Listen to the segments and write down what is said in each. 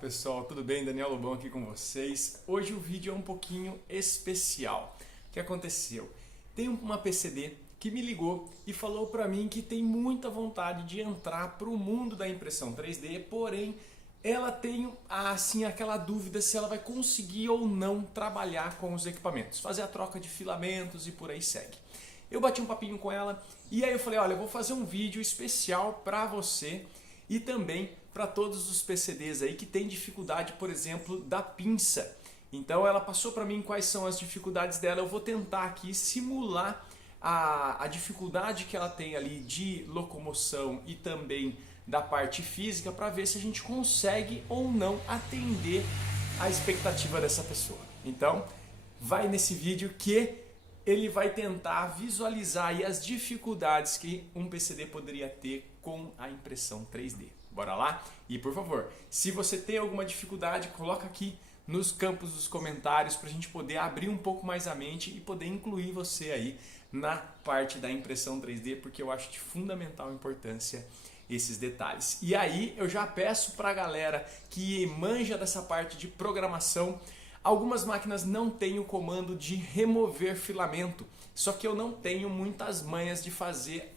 pessoal, tudo bem? Daniel Lobão aqui com vocês. Hoje o vídeo é um pouquinho especial. O que aconteceu? Tem uma PCD que me ligou e falou para mim que tem muita vontade de entrar para o mundo da impressão 3D, porém ela tem assim aquela dúvida se ela vai conseguir ou não trabalhar com os equipamentos, fazer a troca de filamentos e por aí segue. Eu bati um papinho com ela e aí eu falei, olha, eu vou fazer um vídeo especial para você e também para todos os PCDs aí que tem dificuldade, por exemplo, da pinça. Então ela passou para mim quais são as dificuldades dela, eu vou tentar aqui simular a dificuldade que ela tem ali de locomoção e também da parte física para ver se a gente consegue ou não atender a expectativa dessa pessoa. Então vai nesse vídeo que ele vai tentar visualizar aí as dificuldades que um PCD poderia ter com a impressão 3D. Bora lá? E por favor, se você tem alguma dificuldade, coloca aqui nos campos dos comentários para a gente poder abrir um pouco mais a mente e poder incluir você aí na parte da impressão 3D, porque eu acho de fundamental importância esses detalhes. E aí eu já peço para a galera que manja dessa parte de programação. Algumas máquinas não têm o comando de remover filamento, só que eu não tenho muitas manhas de fazer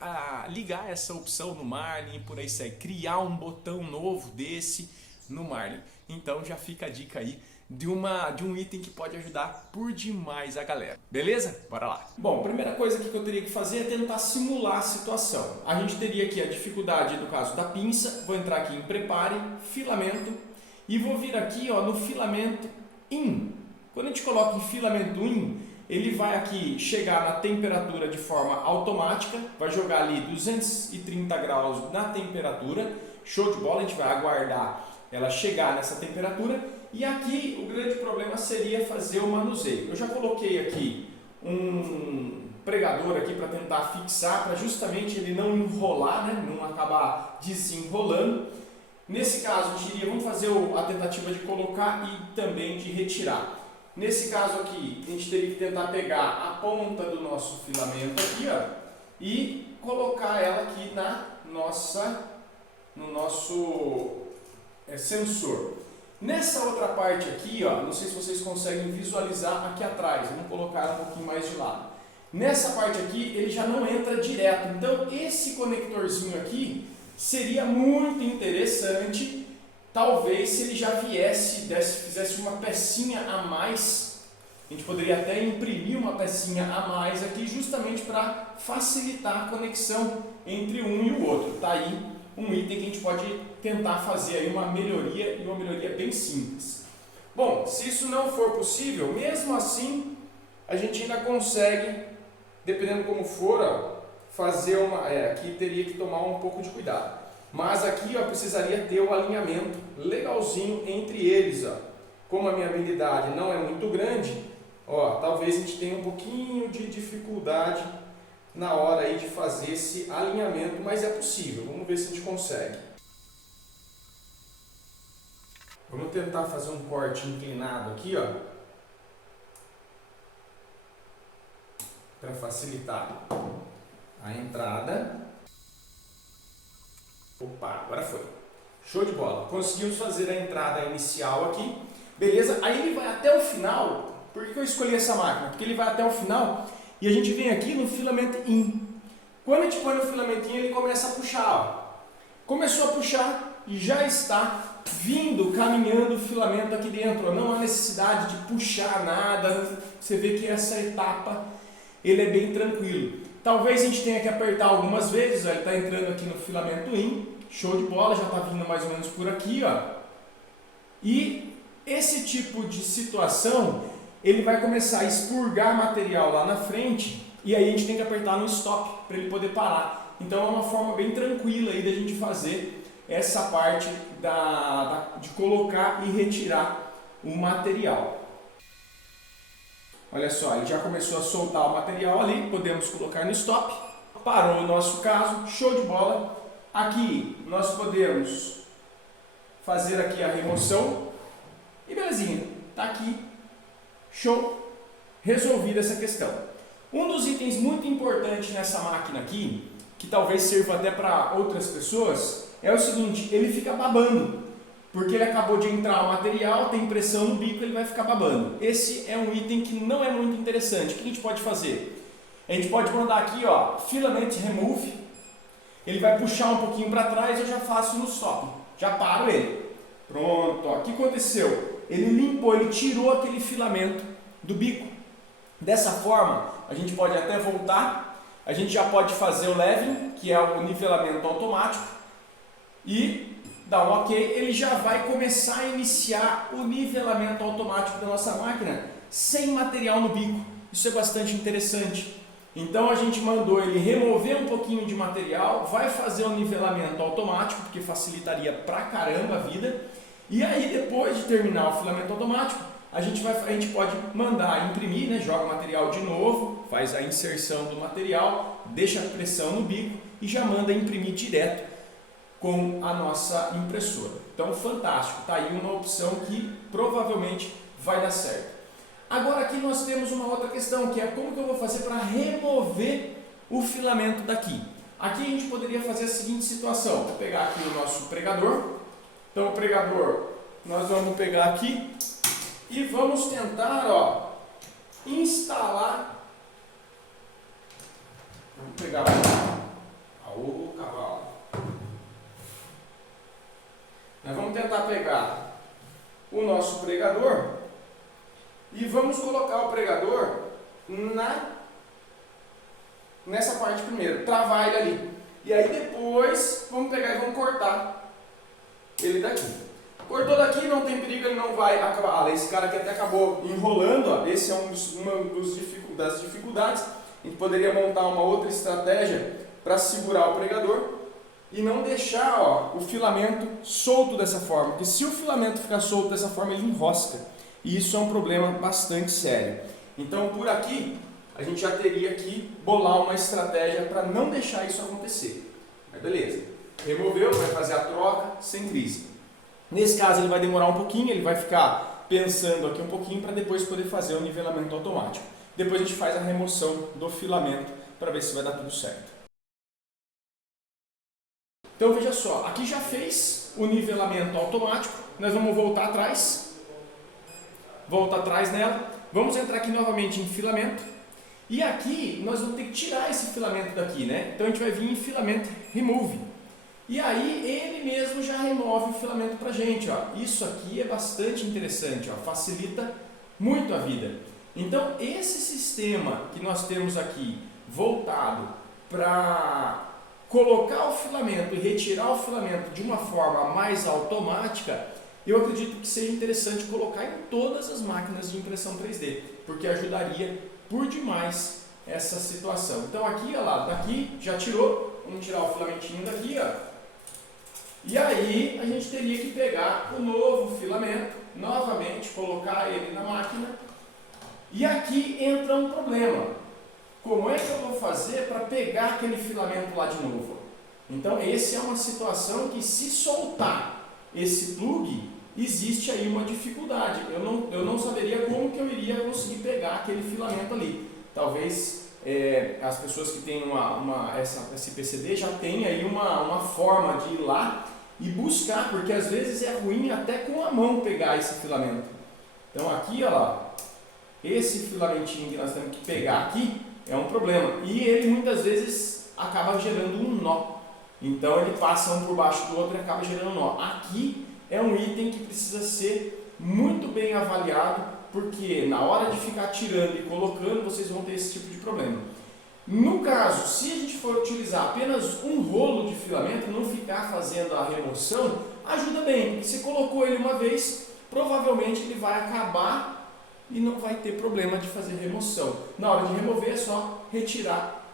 ligar essa opção no Marlin e por aí sai, criar um botão novo desse no Marlin. Então já fica a dica aí de um item que pode ajudar por demais a galera. Beleza? Bora lá! Bom, a primeira coisa que eu teria que fazer é tentar simular a situação. A gente teria aqui a dificuldade no caso da pinça, vou entrar aqui em prepare, filamento e vou vir aqui ó, no filamento in. Quando a gente coloca em filamento in, ele vai aqui chegar na temperatura de forma automática, vai jogar ali 230 graus na temperatura, show de bola, a gente vai aguardar ela chegar nessa temperatura e aqui o grande problema seria fazer o manuseio. Eu já coloquei aqui um pregador aqui para tentar fixar, para justamente ele não enrolar, né? Não acabar desenrolando. Nesse caso, vamos fazer a tentativa de colocar e também de retirar. Nesse caso aqui, a gente teria que tentar pegar a ponta do nosso filamento aqui, ó, e colocar ela aqui no nosso sensor. Nessa outra parte aqui, ó, não sei se vocês conseguem visualizar aqui atrás, vamos colocar ela um pouquinho mais de lado. Nessa parte aqui, ele já não entra direto, então esse conectorzinho aqui seria muito interessante, talvez se ele já fizesse uma pecinha a mais, a gente poderia até imprimir uma pecinha a mais aqui justamente para facilitar a conexão entre um e o outro. Tá aí um item que a gente pode tentar fazer aí uma melhoria e uma melhoria bem simples. Bom, se isso não for possível, mesmo assim a gente ainda consegue, dependendo como for, ó, fazer aqui teria que tomar um pouco de cuidado. Mas aqui ó, precisaria ter um alinhamento legalzinho entre eles. Ó. Como a minha habilidade não é muito grande, ó, talvez a gente tenha um pouquinho de dificuldade na hora aí de fazer esse alinhamento, mas é possível. Vamos ver se a gente consegue. Vamos tentar fazer um corte inclinado aqui, ó, para facilitar a entrada. Opa, agora foi. Show de bola. Conseguimos fazer a entrada inicial aqui. Beleza? Aí ele vai até o final. Por que eu escolhi essa máquina? Porque ele vai até o final e a gente vem aqui no filamento in. Quando a gente põe no filamento in, ele começa a puxar. Ó. Começou a puxar e já está vindo, caminhando o filamento aqui dentro. Não há necessidade de puxar nada. Você vê que essa etapa ele é bem tranquilo. Talvez a gente tenha que apertar algumas vezes, ó, ele está entrando aqui no filamento in, show de bola, já está vindo mais ou menos por aqui, ó. E esse tipo de situação, ele vai começar a expurgar material lá na frente e aí a gente tem que apertar no stop para ele poder parar. Então é uma forma bem tranquila aí da gente fazer essa parte de colocar e retirar o material. Olha só, ele já começou a soltar o material ali, podemos colocar no stop, parou o nosso caso, show de bola. Aqui nós podemos fazer aqui a remoção e belezinha, tá aqui, show, resolvida essa questão. Um dos itens muito importantes nessa máquina aqui, que talvez sirva até para outras pessoas, é o seguinte, ele fica babando. porque ele acabou de entrar o material, tem pressão no bico, ele vai ficar babando. Esse é um item que não é muito interessante. O que a gente pode fazer? A gente pode mandar aqui, ó, filament remove. Ele vai puxar um pouquinho para trás, eu já faço no stop. Já paro ele. Pronto, ó. O que aconteceu? Ele limpou, ele tirou aquele filamento do bico. Dessa forma, a gente pode até voltar. A gente já pode fazer o leveling, que é o nivelamento automático. E dar um ok, ele já vai começar a iniciar o nivelamento automático da nossa máquina sem material no bico. Isso é bastante interessante. Então a gente mandou ele remover um pouquinho de material, vai fazer o nivelamento automático, porque facilitaria pra caramba a vida. E aí depois de terminar o filamento automático, a gente pode mandar imprimir, né? Joga o material de novo, faz a inserção do material, deixa a pressão no bico e já manda imprimir direto com a nossa impressora. Então, fantástico, tá aí uma opção que provavelmente vai dar certo. Agora aqui nós temos uma outra questão, que é como que eu vou fazer para remover o filamento daqui. Aqui a gente poderia fazer a seguinte situação, vou pegar aqui o nosso pregador. Então o pregador nós vamos pegar aqui e vamos tentar, ó, instalar. Vamos pegar o cavalo. Nós vamos tentar pegar o nosso pregador e vamos colocar o pregador nessa parte primeiro, travar ele ali. E aí depois vamos pegar e vamos cortar ele daqui. Cortou daqui, não tem perigo, ele não vai acabar. Esse cara aqui até acabou enrolando, ó. Esse é uma das dificuldades. A gente poderia montar uma outra estratégia para segurar o pregador e não deixar, ó, o filamento solto dessa forma, porque se o filamento ficar solto dessa forma, ele enrosca, e isso é um problema bastante sério. Então, por aqui, a gente já teria que bolar uma estratégia para não deixar isso acontecer. Mas beleza, removeu, vai fazer a troca sem crise. Nesse caso, ele vai demorar um pouquinho, ele vai ficar pensando aqui um pouquinho para depois poder fazer o nivelamento automático. Depois a gente faz a remoção do filamento para ver se vai dar tudo certo. Então veja só, aqui já fez o nivelamento automático, nós vamos voltar atrás, volta atrás nela, vamos entrar aqui novamente em filamento, e aqui nós vamos ter que tirar esse filamento daqui, né? Então a gente vai vir em filamento remove, e aí ele mesmo já remove o filamento pra gente, ó. Isso aqui é bastante interessante, ó, facilita muito a vida. Então esse sistema que nós temos aqui voltado para colocar o filamento e retirar o filamento de uma forma mais automática, eu acredito que seja interessante colocar em todas as máquinas de impressão 3D, porque ajudaria por demais essa situação. Então aqui, olha lá, daqui já tirou, vamos tirar o filamentinho daqui, ó. E aí a gente teria que pegar o novo filamento, novamente colocar ele na máquina, e aqui entra um problema. Como é que eu vou fazer para pegar aquele filamento lá de novo? Então, essa é uma situação que, se soltar esse plug, existe aí uma dificuldade. Eu não saberia como que eu iria conseguir pegar aquele filamento ali. Talvez as pessoas que têm esse PCD já tenham aí uma forma de ir lá e buscar, porque às vezes é ruim até com a mão pegar esse filamento. Então, aqui, ó lá, esse filamentinho que nós temos que pegar aqui, é um problema, e ele muitas vezes acaba gerando um nó, então ele passa um por baixo do outro e acaba gerando um nó. Aqui é um item que precisa ser muito bem avaliado, porque na hora de ficar tirando e colocando, vocês vão ter esse tipo de problema. No caso, se a gente for utilizar apenas um rolo de filamento, não ficar fazendo a remoção, ajuda bem, porque você colocou ele uma vez, provavelmente ele vai acabar e não vai ter problema de fazer remoção. Na hora de remover é só retirar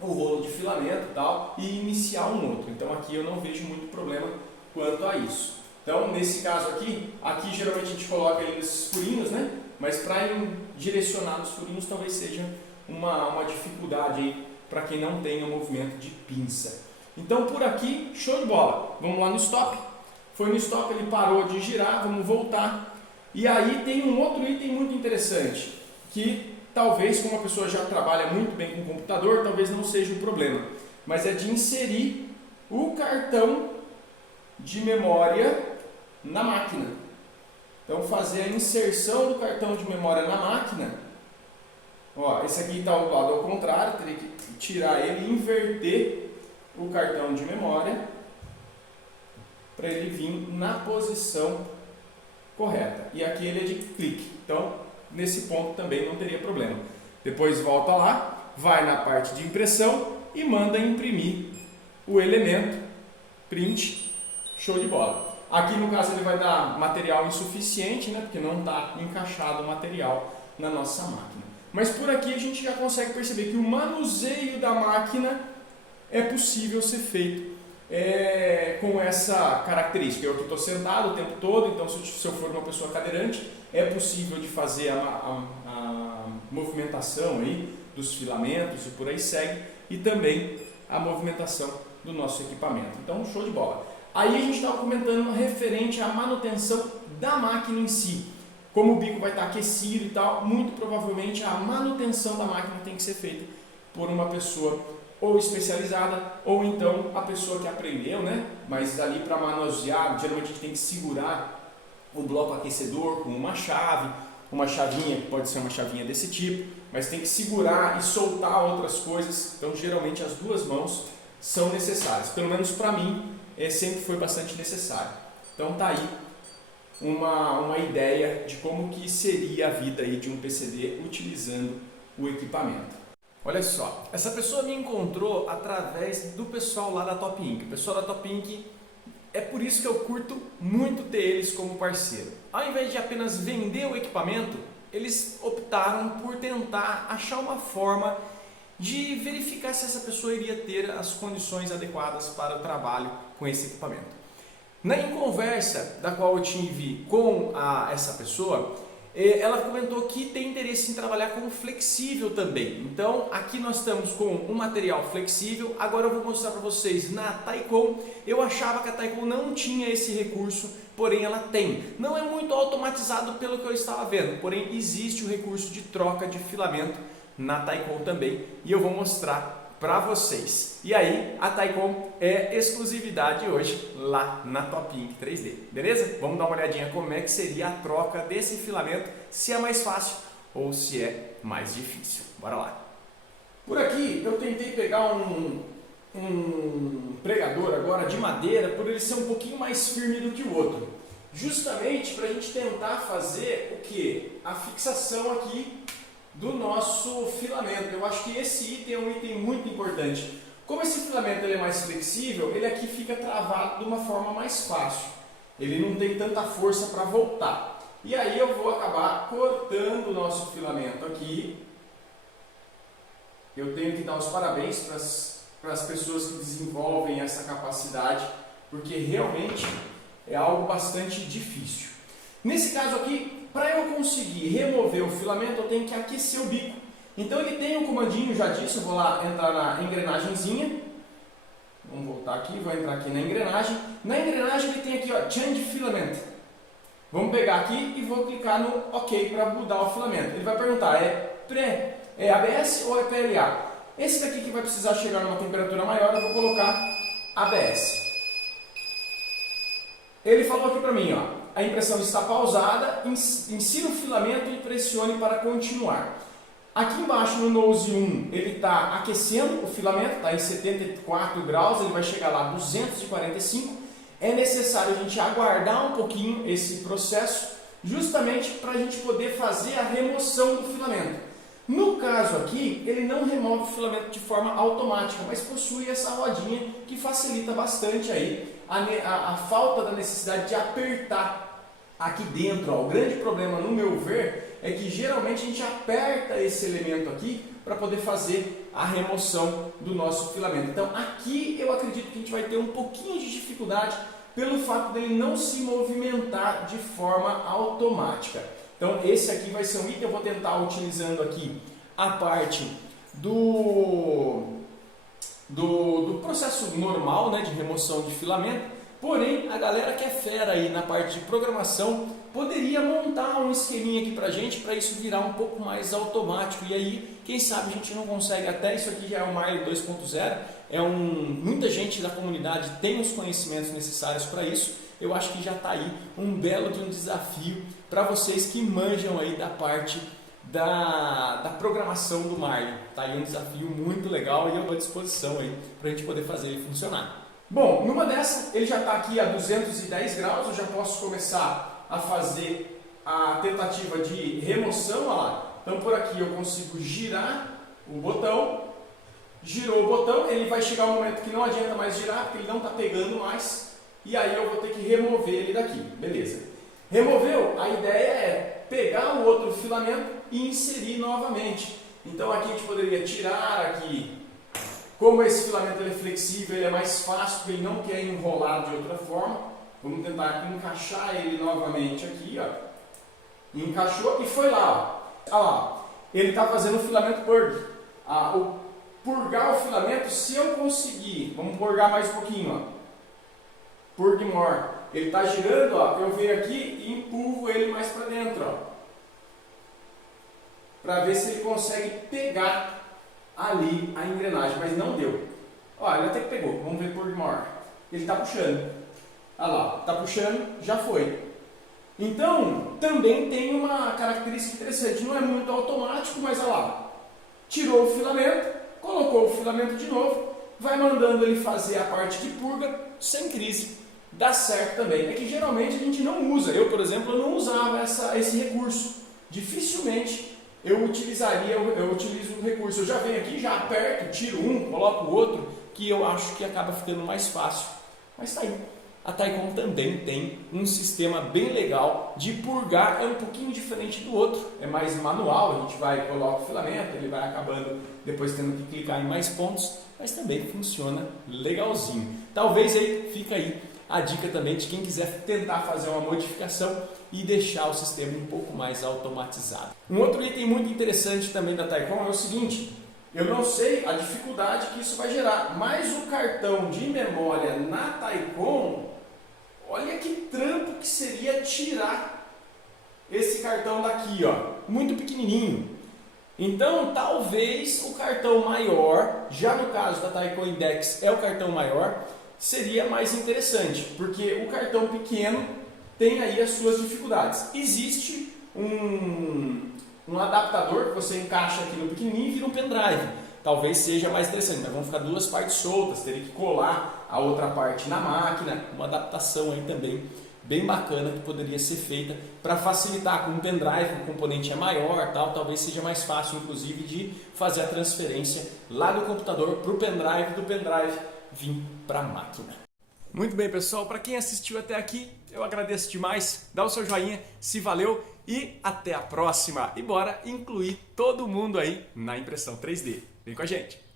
o rolo de filamento e tal e iniciar um outro. Então aqui eu não vejo muito problema quanto a isso. Então nesse caso aqui geralmente a gente coloca ele nesses furinhos, né? Mas para direcionar nos furinhos talvez seja uma dificuldade aí para quem não tem o movimento de pinça. Então por aqui, show de bola. Vamos lá no stop. Foi no stop, ele parou de girar, vamos voltar. E aí tem um outro item muito interessante, que talvez, como a pessoa já trabalha muito bem com o computador, talvez não seja o problema, mas é de inserir o cartão de memória na máquina. Então fazer a inserção do cartão de memória na máquina. Ó, esse aqui está do lado ao contrário, teria que tirar ele e inverter o cartão de memória para ele vir na posição correta. E aqui ele é de clique, então nesse ponto também não teria problema. Depois volta lá, vai na parte de impressão e manda imprimir o elemento, print, show de bola. Aqui no caso ele vai dar material insuficiente, né, porque não está encaixado o material na nossa máquina. Mas por aqui a gente já consegue perceber que o manuseio da máquina é possível ser feito com essa característica. Eu aqui estou sentado o tempo todo, então se eu for uma pessoa cadeirante, é possível de fazer a movimentação aí dos filamentos e por aí segue, e também a movimentação do nosso equipamento. Então, show de bola. Aí a gente estava comentando referente à manutenção da máquina em si. Como o bico vai estar aquecido e tal, muito provavelmente a manutenção da máquina tem que ser feita por uma pessoa ou especializada, ou então a pessoa que aprendeu, né? Mas ali para manusear, geralmente a gente tem que segurar o bloco aquecedor com uma chave, uma chavinha, que pode ser uma chavinha desse tipo, mas tem que segurar e soltar outras coisas. Então geralmente as duas mãos são necessárias, pelo menos para mim sempre foi bastante necessário. Então tá aí uma ideia de como que seria a vida aí de um PCD utilizando o equipamento. Olha só, essa pessoa me encontrou através do pessoal lá da Top Ink. O pessoal da Top Ink, é por isso que eu curto muito ter eles como parceiro. Ao invés de apenas vender o equipamento, eles optaram por tentar achar uma forma de verificar se essa pessoa iria ter as condições adequadas para o trabalho com esse equipamento. Em conversa da qual eu tive com essa pessoa, ela comentou que tem interesse em trabalhar com flexível também. Então aqui nós estamos com um material flexível. Agora eu vou mostrar para vocês na Taikon. Eu achava que a Taikon não tinha esse recurso, porém ela tem. Não é muito automatizado pelo que eu estava vendo, porém existe o recurso de troca de filamento na Taikon também, e eu vou mostrar para vocês. E aí, a Taikon é exclusividade hoje lá na Top Ink 3D, beleza? Vamos dar uma olhadinha como é que seria a troca desse filamento, se é mais fácil ou se é mais difícil. Bora lá! Por aqui eu tentei pegar um pregador agora de madeira, por ele ser um pouquinho mais firme do que o outro, justamente para a gente tentar fazer o que? A fixação aqui do nosso filamento. Eu acho que esse item é um item muito importante. Como esse filamento ele é mais flexível, ele aqui fica travado de uma forma mais fácil. Ele não tem tanta força para voltar. E aí eu vou acabar cortando o nosso filamento aqui. Eu tenho que dar os parabéns para as pessoas que desenvolvem essa capacidade, porque realmente é algo bastante difícil. Nesse caso aqui, para eu conseguir remover o filamento, eu tenho que aquecer o bico. Então ele tem um comandinho, já disse, eu vou lá entrar na engrenagemzinha. Vamos voltar aqui, vou entrar aqui na engrenagem. Na engrenagem ele tem aqui, ó, Change Filament. Vamos pegar aqui e vou clicar no OK para mudar o filamento. Ele vai perguntar, é ABS ou é PLA? Esse daqui que vai precisar chegar numa temperatura maior, eu vou colocar ABS. Ele falou aqui para mim, ó, a impressão está pausada, insira o filamento e pressione para continuar. Aqui embaixo no Nose 1, ele está aquecendo o filamento, está em 74 graus, ele vai chegar lá a 245. É necessário a gente aguardar um pouquinho esse processo, justamente para a gente poder fazer a remoção do filamento. No caso aqui, ele não remove o filamento de forma automática, mas possui essa rodinha que facilita bastante aí a falta da necessidade de apertar aqui dentro. Ó. O grande problema, no meu ver, é que geralmente a gente aperta esse elemento aqui para poder fazer a remoção do nosso filamento. Então aqui eu acredito que a gente vai ter um pouquinho de dificuldade pelo fato dele não se movimentar de forma automática. Então esse aqui vai ser um item, eu vou tentar utilizando aqui a parte do processo normal, né, de remoção de filamento. Porém, a galera que é fera aí na parte de programação poderia montar um esqueminha aqui pra gente, para isso virar um pouco mais automático. E aí, quem sabe a gente não consegue, até isso aqui já é o Marley 2.0, muita gente da comunidade tem os conhecimentos necessários para isso. eu acho que já está aí um belo de um desafio para vocês que manjam aí da parte da programação do Marlin. Tá aí um desafio muito legal e eu estou à disposição aí para a gente poder fazer ele funcionar. Bom, numa dessa ele já está aqui a 210 graus, eu já posso começar a fazer a tentativa de remoção, olha lá. Então por aqui eu consigo girar o botão, girou o botão, ele vai chegar um momento que não adianta mais girar, porque ele não está pegando mais, e aí eu vou ter que remover ele daqui, beleza. Removeu, a ideia é pegar o outro filamento e inserir novamente. Então aqui a gente poderia tirar aqui, como esse filamento ele é flexível, ele é mais fácil, porque ele não quer enrolar de outra forma. Vamos tentar encaixar ele novamente aqui, ó. Encaixou e foi lá, ó. Olha lá, ele está fazendo o filamento purge. O purgar o filamento, se eu conseguir, vamos purgar mais um pouquinho, ó. Purge more. Ele está girando, ó, eu venho aqui e empurro ele mais para dentro, ó. Para ver se ele consegue pegar ali a engrenagem, mas não deu. Ó, ele até que pegou, vamos ver purge more. Ele está puxando. Olha lá, está puxando, já foi. Então, também tem uma característica interessante, não é muito automático, mas olha lá, tirou o filamento, colocou o filamento de novo, vai mandando ele fazer a parte de purga sem crise, dá certo também. É que geralmente a gente não usa, eu por exemplo, eu não usava esse recurso, dificilmente eu utilizo o recurso, eu já venho aqui, já aperto, tiro um, coloco o outro, que eu acho que acaba ficando mais fácil, mas tá aí. A Taikon também tem um sistema bem legal de purgar, é um pouquinho diferente do outro, é mais manual, a gente vai, coloca o filamento, ele vai acabando depois tendo que clicar em mais pontos, mas também funciona legalzinho. Talvez aí, fica aí a dica também de quem quiser tentar fazer uma modificação e deixar o sistema um pouco mais automatizado. Um outro item muito interessante também da Taikon é o seguinte, eu não sei a dificuldade que isso vai gerar, mas o cartão de memória na Taikon, olha que trampo que seria tirar esse cartão daqui, ó, muito pequenininho. Então, talvez o cartão maior, já no caso da Taikon Index é o cartão maior, seria mais interessante, porque o cartão pequeno tem aí as suas dificuldades. Existe um adaptador que você encaixa aqui no pequenininho e vira um pendrive. Talvez seja mais interessante, mas vão ficar duas partes soltas, teria que colar a outra parte na máquina, uma adaptação aí também bem bacana que poderia ser feita para facilitar com um pendrive, o componente é maior, tal, talvez seja mais fácil inclusive de fazer a transferência lá do computador para o pendrive, do pendrive vir para a máquina. Muito bem pessoal, para quem assistiu até aqui, eu agradeço demais, dá o seu joinha se valeu e até a próxima. E bora incluir todo mundo aí na impressão 3D. Vem com a gente!